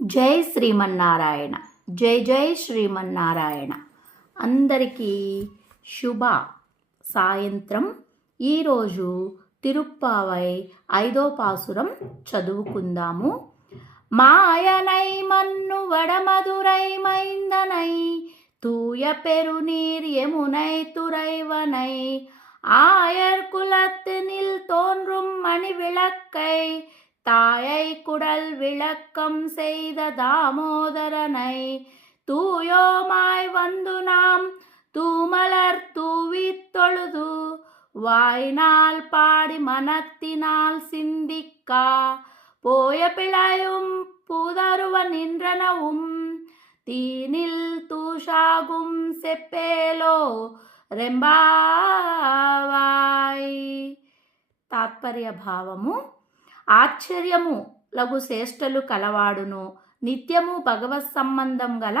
జై శ్రీమన్నారాయణ. జై జై శ్రీమన్నారాయణ. అందరికీ శుభ సాయంత్రం. ఈరోజు తిరుప్పావై 5వ పాసురం చదువుకుందాము. మాయనై మన్ను వడమదురై మైందనై தூய பெருநீர் யமுனை துறைவனை ஆயர் குலத்தினில் தோன்றும் மணி விளக்கை தாயை குடல் விளக்கம் செய்த தாமோதரனை தூயோமாய் வந்து நாம் தூமலர் தூவித் தொழுது வாயினால் பாடி மனத்தினால் சிந்திக்கா போய பிழையும் பூதருவ நின்றனவும் தீனில் தூஷాగుం సెప్పేలో రెంబావాయ్. తాత్పర్య భావము: ఆశ్చర్యము లగు శ్రేష్టలు కలవాడును, నిత్యము భగవత్ సంబంధం గల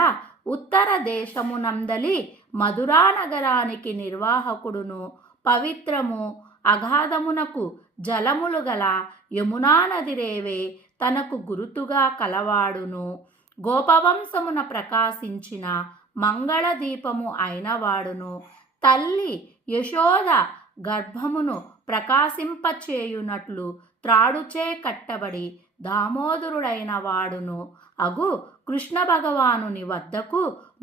ఉత్తర దేశమునందలి మధురా నగరానికి నిర్వాహకుడును, పవిత్రము అగాధమునకు జలములు గల యమునా నది రేవే తనకు గురుతుగా కలవాడును, గోపవంశమున ప్రకాశించిన మంగళ దీపము అయినవాడును, తల్లి యశోద గర్భమును ప్రకాశింపచేయునట్లు త్రాడుచే కట్టబడి దామోదరుడైన వాడును అగు కృష్ణ భగవానుని వద్దకు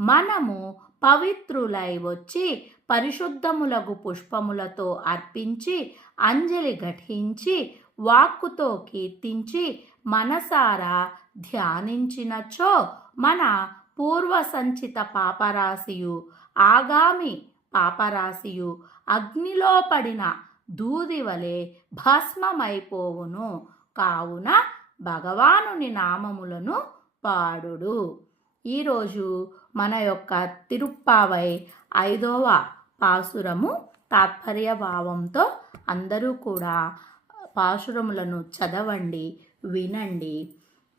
మనము పవిత్రులై వచ్చి పరిశుద్ధములగు పుష్పములతో అర్పించి అంజలి ఘటించి వాక్కుతో కీర్తించి మనసారా ధ్యానించినచో మన పూర్వ సంచిత పాపరాశియు ఆగామి పాపరాశియు అగ్నిలో పడిన దూది వలె భస్మమైపోవును. కావున భగవానుని నామములను పాడుడు. ఈరోజు మన యొక్క తిరుప్పావై 5వ పాసురము తాత్పర్య భావంతో అందరూ కూడా పాసురములను చదవండి, వినండి.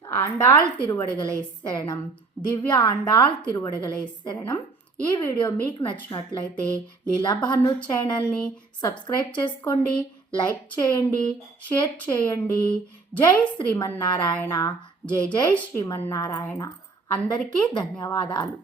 ఆండాళ్ తిరువడిగలే శరణం. దివ్య ఆండాళ్ తిరువడిగలే శరణం. ఈ వీడియో మీకు నచ్చినట్లయితే లీలాభాను ఛానల్ని సబ్స్క్రైబ్ చేసుకోండి, లైక్ చేయండి, షేర్ చేయండి. జై శ్రీమన్నారాయణ. జై జై శ్రీమన్నారాయణ. అందరికీ ధన్యవాదాలు.